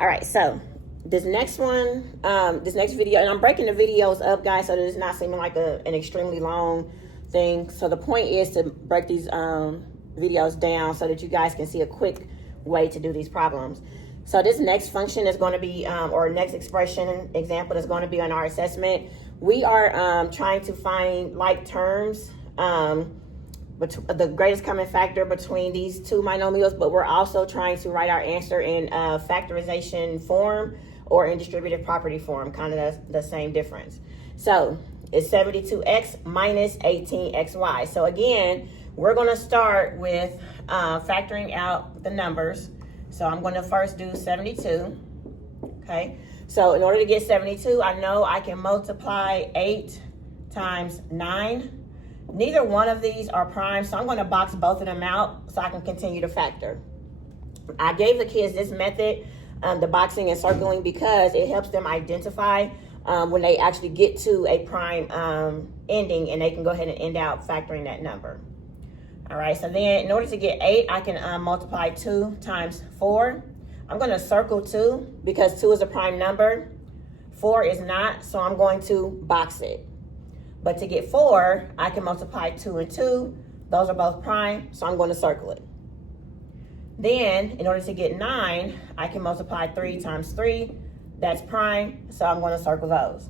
All right, so this next one, this next video, and I'm breaking the videos up, guys, so that it's not seeming like an extremely long thing. So the point is to break these videos down so that you guys can see a quick way to do these problems. So this next function is going to be, or next expression example is going to be on our assessment. We are trying to find like terms, the greatest common factor between these two monomials, but we're also trying to write our answer in factorization form or in distributive property form, kind of the same difference. So it's 72x minus 18xy. So again, we're going to start with factoring out the numbers. So I'm going to first do 72, okay? So in order to get 72, I know I can multiply 8 times 9. Neither one of these are prime, so I'm going to box both of them out so I can continue to factor. I gave the kids this method, the boxing and circling, because it helps them identify when they actually get to a prime ending, and they can go ahead and end out factoring that number. All right, so then in order to get 8, I can multiply 2 times 4. I'm going to circle 2 because 2 is a prime number. 4 is not, so I'm going to box it. But to get 4, I can multiply 2 and 2. Those are both prime, so I'm going to circle it. Then, in order to get 9, I can multiply 3 times 3. That's prime, so I'm going to circle those.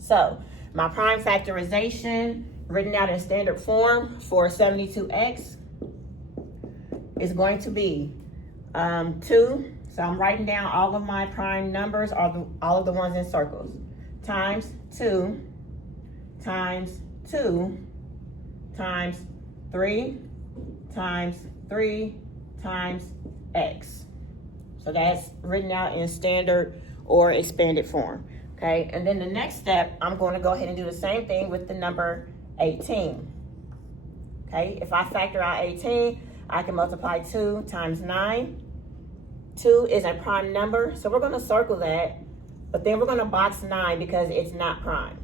So, my prime factorization, written out in standard form for 72x, is going to be 2. So I'm writing down all of my prime numbers, all of the ones in circles, times 2, times 2, times 3, times 3, times x. So that's written out in standard or expanded form, okay? And then the next step, I'm going to go ahead and do the same thing with the number 18, okay? If I factor out 18, I can multiply 2 times 9. 2 is a prime number, so we're going to circle that, but then we're going to box 9 because it's not prime.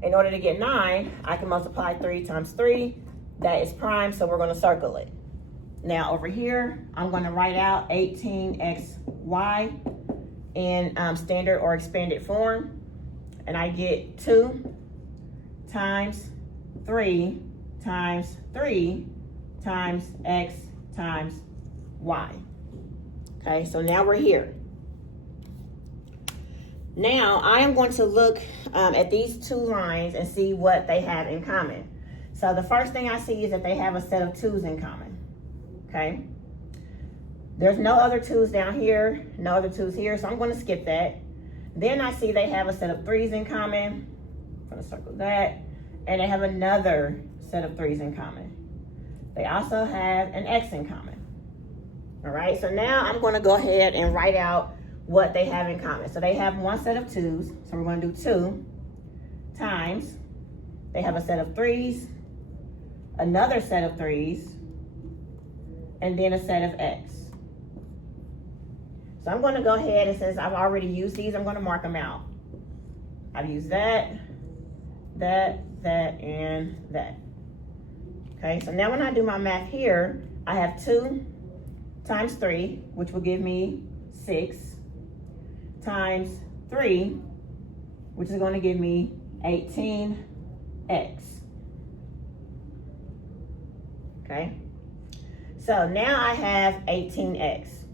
In order to get 9, I can multiply 3 times 3. That is prime, so we're going to circle it. Now over here, I'm going to write out 18xy in standard or expanded form, and I get 2 times 3 times 3 times x times y. Okay, so now we're here. Now I am going to look at these two lines and see what they have in common. So the first thing I see is that they have a set of 2's in common, okay? There's no other 2's down here, no other 2's here, so I'm going to skip that. Then I see they have a set of 3's in common. I'm going to circle that. And they have another set of 3's in common. They also have an x in common. All right, so now I'm going to go ahead and write out what they have in common. So they have one set of 2's, so we're going to do 2 times, they have a set of 3's, another set of 3's, and then a set of x. So I'm going to go ahead, and since I've already used these, I'm going to mark them out. I've used that, that, and that. Okay, so now when I do my math here, I have 2 times 3, which will give me 6, times 3, which is going to give me 18x. Okay, so now I have 18x.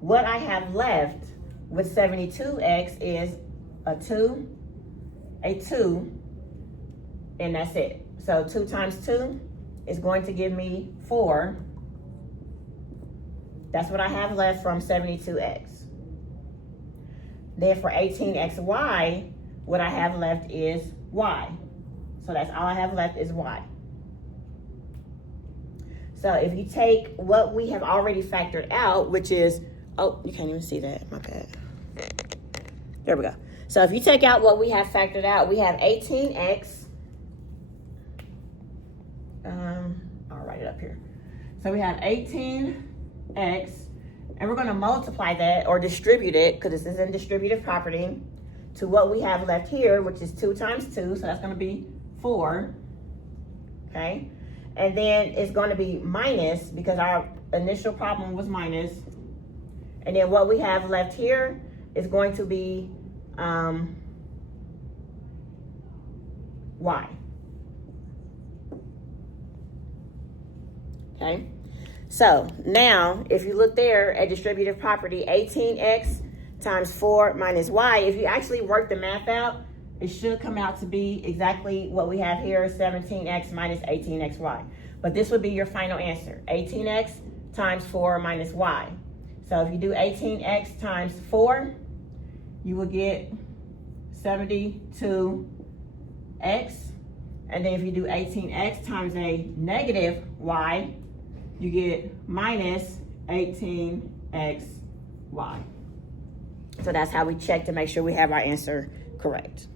What I have left with 72x is a 2, and that's it. So 2 times 2 is going to give me 4. That's what I have left from 72x. Then for 18xy, what I have left is y. So that's all I have left is y. So if you take what we have already factored out, which is, oh, you can't even see that, my bad. There we go. So if you take out what we have factored out, we have 18x. I'll write it up here. So we have 18x, and we're going to multiply that or distribute it, because this is in distributive property, to what we have left here, which is 2 times 2, so that's going to be 4, okay? And then it's going to be minus, because our initial problem was minus, And then what we have left here is going to be y. Okay, so now if you look there at distributive property, 18x times 4 minus y, if you actually work the math out, it should come out to be exactly what we have here, 17x minus 18xy. But this would be your final answer, 18x times 4 minus y. So if you do 18x times 4, you will get 72x. And then if you do 18x times a negative y, you get minus 18xy. So that's how we check to make sure we have our answer correct.